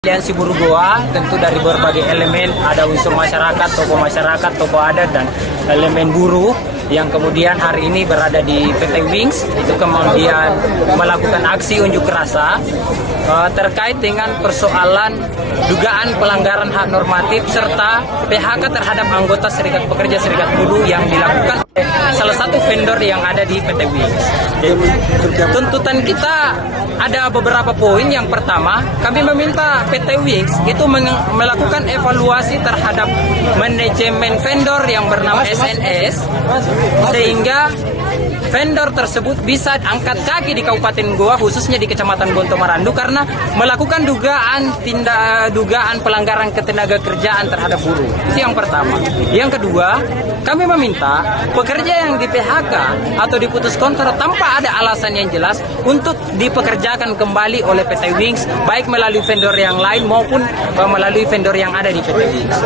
Aliansi Buruh Goa tentu dari berbagai elemen, ada unsur masyarakat, tokoh adat, dan elemen buruh yang kemudian hari ini berada di PT Wings, itu kemudian melakukan aksi unjuk rasa terkait dengan persoalan dugaan pelanggaran hak normatif serta PHK terhadap anggota Serikat Pekerja Serikat Buruh yang dilakukan oleh salah satu vendor yang ada di PT Wings. Tuntutan kita ada beberapa poin. Yang pertama, kami meminta PT Wings itu melakukan evaluasi terhadap manajemen vendor yang bernama SNS, sehingga vendor tersebut bisa angkat kaki di Kabupaten Goa, khususnya di Kecamatan Bonto Marandu, karena melakukan dugaan pelanggaran ketenaga kerjaan terhadap buruh. Itu yang pertama. Yang kedua, kami meminta pekerja yang di PHK atau diputus kontrak tanpa ada alasan yang jelas untuk dipekerjakan kembali oleh PT Wings, baik melalui vendor yang lain maupun melalui vendor yang ada di PT Wings.